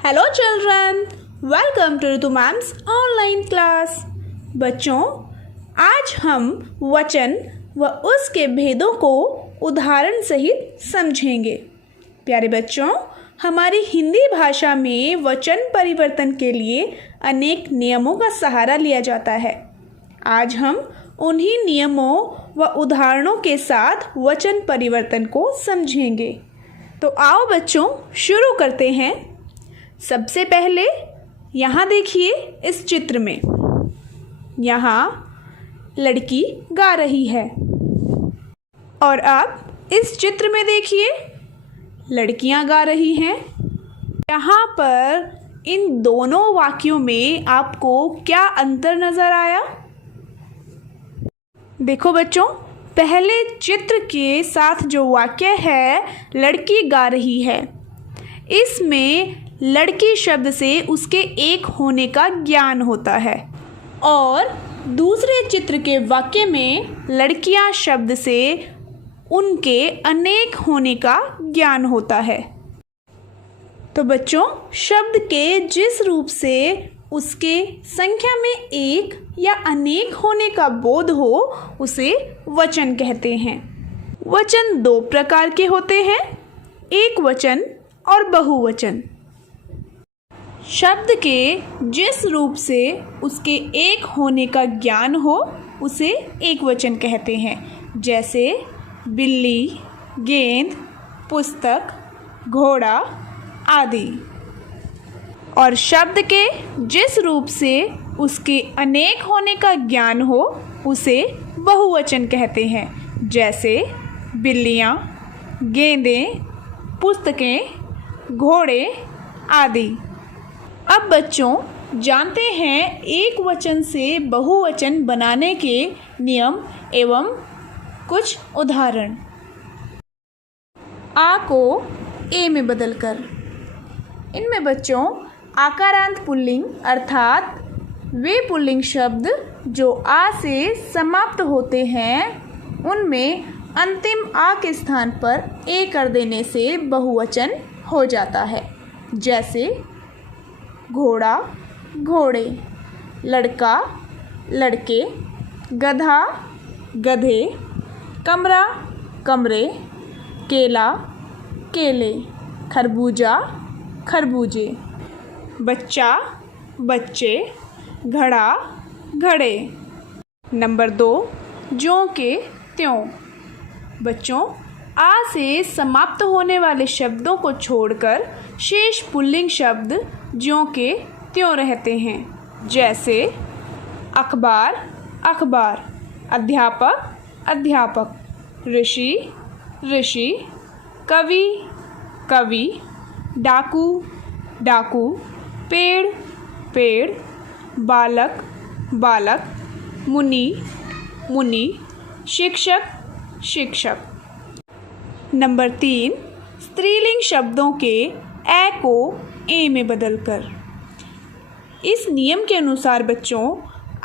Hello children, welcome to Ritu ma'am's online class. बच्चों, आज हम वचन व उसके भेदों को उदाहरण सहित समझेंगे। प्यारे बच्चों, हमारी हिंदी भाषा में वचन परिवर्तन के लिए अनेक नियमों का सहारा लिया जाता है। आज हम उन्हीं नियमों व उदाहरणों के साथ वचन परिवर्तन को समझेंगे। तो आओ बच्चों, शुरू करते हैं। सबसे पहले यहाँ देखिए, इस चित्र में यहाँ लड़की गा रही है और अब इस चित्र में देखिए लड़कियाँ गा रही हैं। यहाँ पर इन दोनों वाक्यों में आपको क्या अंतर नज़र आया? देखो बच्चों, पहले चित्र के साथ जो वाक्य है लड़की गा रही है, इसमें लड़की शब्द से उसके एक होने का ज्ञान होता है और दूसरे चित्र के वाक्य में लड़कियां शब्द से उनके अनेक होने का ज्ञान होता है। तो बच्चों, शब्द के जिस रूप से उसके संख्या में एक या अनेक होने का बोध हो उसे वचन कहते हैं। वचन दो प्रकार के होते हैं, एक वचन और बहुवचन। शब्द के जिस रूप से उसके एक होने का ज्ञान हो उसे एक वचन कहते हैं, जैसे बिल्ली, गेंद, पुस्तक, घोड़ा आदि। और शब्द के जिस रूप से उसके अनेक होने का ज्ञान हो उसे बहुवचन कहते हैं, जैसे बिल्लियाँ, गेंदें, पुस्तकें, घोड़े आदि। अब बच्चों जानते हैं एक वचन से बहुवचन बनाने के नियम एवं कुछ उदाहरण। आ को ए में बदलकर। इनमें बच्चों आकारांत पुल्लिंग अर्थात वे पुल्लिंग शब्द जो आ से समाप्त होते हैं उनमें अंतिम आ के स्थान पर ए कर देने से बहुवचन हो जाता है, जैसे घोड़ा, घोड़े, लड़का, लड़के, गधा, गधे, कमरा, कमरे, केला, केले, खरबूजा, खरबूजे, बच्चा, बच्चे, घड़ा, घड़े। नंबर 2, ज्यों के त्यों। बच्चों, आ से समाप्त होने वाले शब्दों को छोड़कर शेष पुल्लिंग शब्द ज्यों के त्यों रहते हैं, जैसे अखबार, अखबार, अध्यापक, अध्यापक, ऋषि, ऋषि, कवि, कवि, डाकू, डाकू, पेड़, पेड़, बालक, बालक, मुनि, मुनि, शिक्षक, शिक्षक। नंबर 3, स्त्रीलिंग शब्दों के ए को ए में बदलकर। इस नियम के अनुसार बच्चों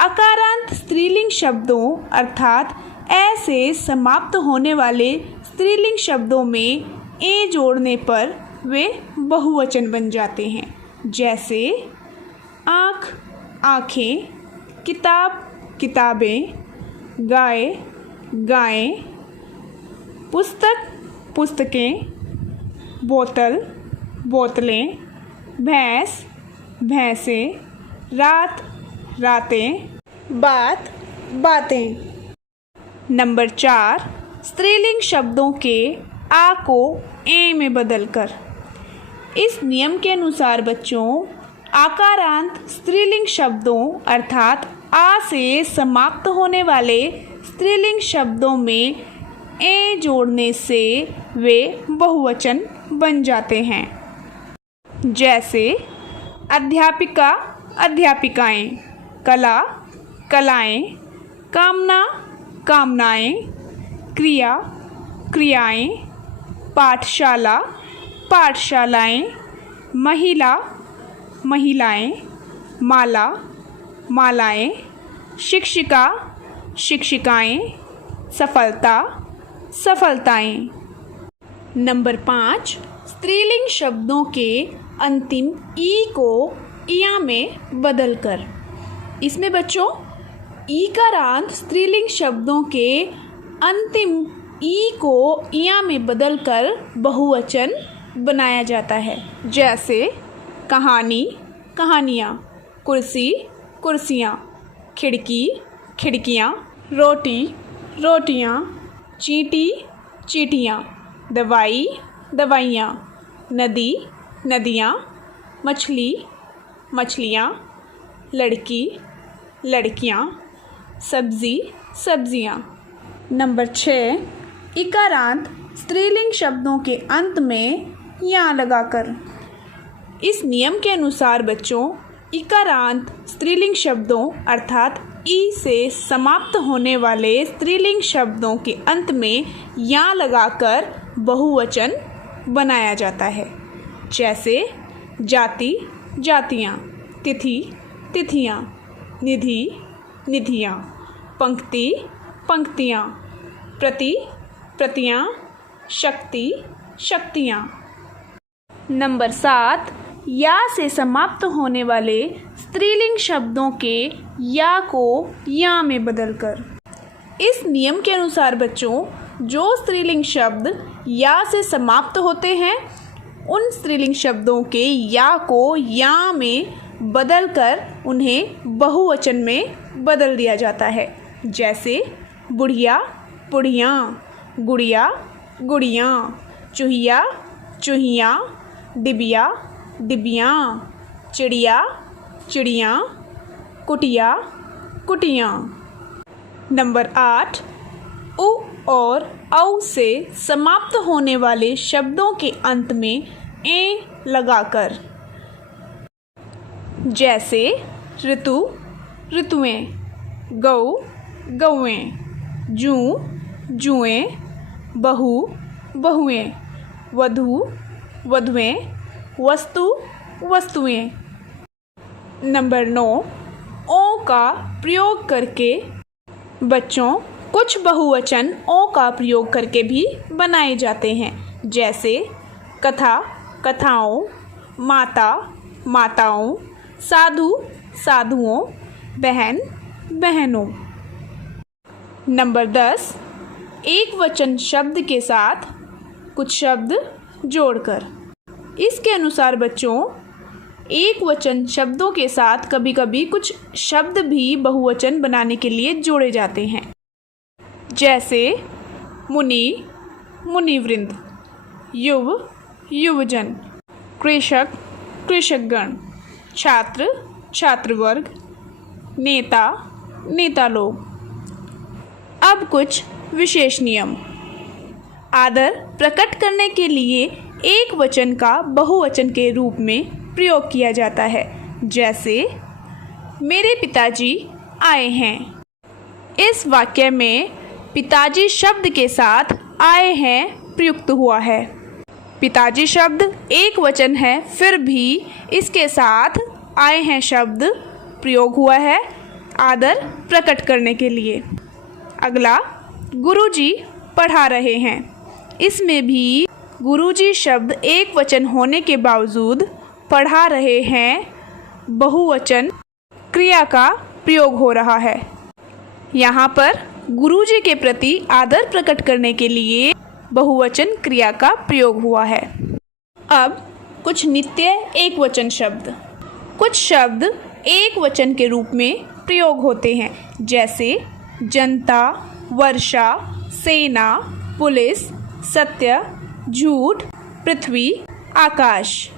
अकारांत स्त्रीलिंग शब्दों अर्थात ए से समाप्त होने वाले स्त्रीलिंग शब्दों में ए जोड़ने पर वे बहुवचन बन जाते हैं, जैसे आँख, आँखें, किताब, किताबें, गाय, गायें, पुस्तक, पुस्तकें, बोतल, बोतलें, भैंस, भैंसें, रात, रातें, बात, बातें। नंबर 4, स्त्रीलिंग शब्दों के आ को ए में बदलकर। इस नियम के अनुसार बच्चों आकारांत स्त्रीलिंग शब्दों अर्थात आ से समाप्त होने वाले स्त्रीलिंग शब्दों में ए जोड़ने से वे बहुवचन बन जाते हैं, जैसे अध्यापिका, अध्यापिकाएं, कला, कलाएं, कामना, कामनाएं, क्रिया, क्रियाएं, पाठशाला, पाठशालाएं, महिला, महिलाएं, माला, मालाएं, शिक्षिका, शिक्षिकाएं, सफलता, सफलताएं। नंबर 5, स्त्रीलिंग शब्दों के अंतिम ई को इया में बदलकर। इसमें बच्चों ईकारांत स्त्रीलिंग शब्दों के अंतिम ई को इया में बदलकर बहुवचन बनाया जाता है। जैसे कहानी, कहानियाँ, कुर्सी, कुर्सियाँ, खिड़की, खिड़कियाँ, रोटी, रोटियाँ, चींटी, चींटियाँ, दवाई, दवाइयाँ, नदी, नदियाँ, मछली, मछलियाँ, लड़की, लड़कियाँ, सब्ज़ी, सब्जियाँ। नंबर 6, इकारांत स्त्रीलिंग शब्दों के अंत में या लगाकर। इस नियम के अनुसार बच्चों इकारांत स्त्रीलिंग शब्दों अर्थात ई से समाप्त होने वाले स्त्रीलिंग शब्दों के अंत में या लगाकर बहुवचन बनाया जाता है। जैसे जाति, जातियाँ, तिथि, तिथियाँ, निधि, निधियाँ, पंक्ति, पंक्तियाँ, प्रति, प्रतियाँ, शक्ति, शक्तियाँ। नंबर 7, या से समाप्त होने वाले स्त्रीलिंग शब्दों के या को या में बदलकर। इस नियम के अनुसार बच्चों जो स्त्रीलिंग शब्द या से समाप्त होते हैं उन स्त्रीलिंग शब्दों के या को या में बदलकर उन्हें बहुवचन में बदल दिया जाता है। जैसे बुढ़िया, बुढ़ियाँ, गुड़िया, गुड़ियाँ, चूहिया, चूहियाँ, डिबिया, डिबियाँ, चिड़िया, चिड़ियाँ, कुटिया, कुटियाँ। नंबर 8, उ और औ से समाप्त होने वाले शब्दों के अंत में ए लगाकर। जैसे ऋतु, ऋतुएं, गौ, गौएं, जूं, जुएं, बहू, बहुएं, वधू, वधुएं, वस्तु, वस्तुएं। नंबर 9, ओ का प्रयोग करके। बच्चों कुछ बहुवचन ओ का प्रयोग करके भी बनाए जाते हैं। जैसे कथा, कथाओं, माता, माताओं, साधु, साधुओं, बहन, बहनों। नंबर 10, एक वचन शब्द के साथ कुछ शब्द जोड़कर। इसके अनुसार बच्चों एक वचन शब्दों के साथ कभी कभी कुछ शब्द भी बहुवचन बनाने के लिए जोड़े जाते हैं। जैसे मुनि, मुनिवृंद, युव, युवजन, कृषक, कृषकगण, छात्र, छात्रवर्ग, नेता, नेता लोग। अब कुछ विशेष नियम। आदर प्रकट करने के लिए एक वचन का बहुवचन के रूप में प्रयोग किया जाता है। जैसे मेरे पिताजी आए हैं। इस वाक्य में पिताजी शब्द के साथ आए हैं प्रयुक्त हुआ है। पिताजी शब्द एक वचन है फिर भी इसके साथ आए हैं शब्द प्रयोग हुआ है आदर प्रकट करने के लिए। अगला गुरुजी पढ़ा रहे हैं। इसमें भी गुरुजी शब्द एक वचन होने के बावजूद पढ़ा रहे हैं बहुवचन क्रिया का प्रयोग हो रहा है। यहाँ पर गुरुजी के प्रति आदर प्रकट करने के लिए बहुवचन क्रिया का प्रयोग हुआ है। अब कुछ नित्य एक वचन शब्द। कुछ शब्द एक वचन के रूप में प्रयोग होते हैं। जैसे जनता, वर्षा, सेना, पुलिस, सत्य, झूठ, पृथ्वी, आकाश।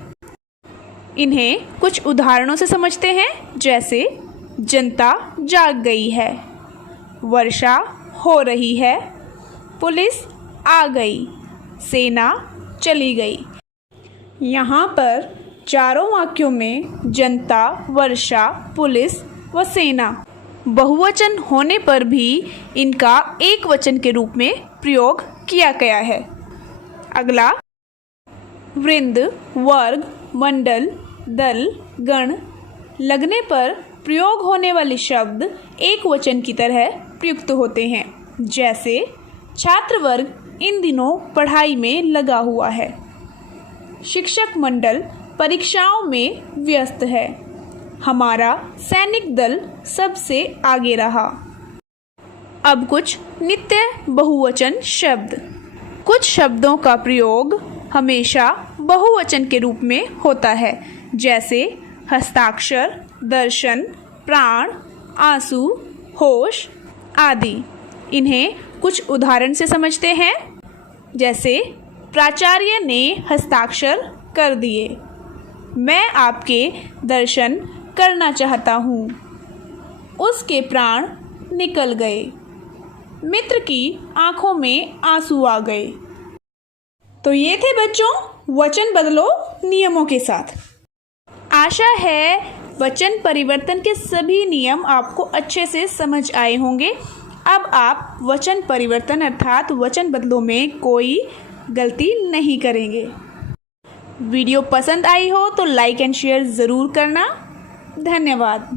इन्हें कुछ उदाहरणों से समझते हैं। जैसे जनता जाग गई है, वर्षा हो रही है, पुलिस आ गई, सेना चली गई। यहाँ पर चारों वाक्यों में जनता, वर्षा, पुलिस व सेना बहुवचन होने पर भी इनका एक वचन के रूप में प्रयोग किया गया है। अगला वृंद, वर्ग, मंडल, दल, गण लगने पर प्रयोग होने वाले शब्द एक वचन की तरह प्रयुक्त होते हैं। जैसे छात्र वर्ग इन दिनों पढ़ाई में लगा हुआ है, शिक्षक मंडल परीक्षाओं में व्यस्त है। हमारा सैनिक दल सबसे आगे रहा। अब कुछ नित्य बहुवचन शब्द। कुछ शब्दों का प्रयोग हमेशा बहुवचन के रूप में होता है, जैसे हस्ताक्षर, दर्शन, प्राण, आंसू, होश आदि। इन्हें कुछ उदाहरण से समझते हैं, जैसे प्राचार्य ने हस्ताक्षर कर दिए। मैं आपके दर्शन करना चाहता हूँ। उसके प्राण निकल गए। मित्र की आंखों में आंसू आ गए। तो ये थे बच्चों वचन बदलो नियमों के साथ। आशा है वचन परिवर्तन के सभी नियम आपको अच्छे से समझ आए होंगे। अब आप वचन परिवर्तन अर्थात वचन बदलो में कोई गलती नहीं करेंगे। वीडियो पसंद आई हो तो लाइक एंड शेयर ज़रूर करना। धन्यवाद।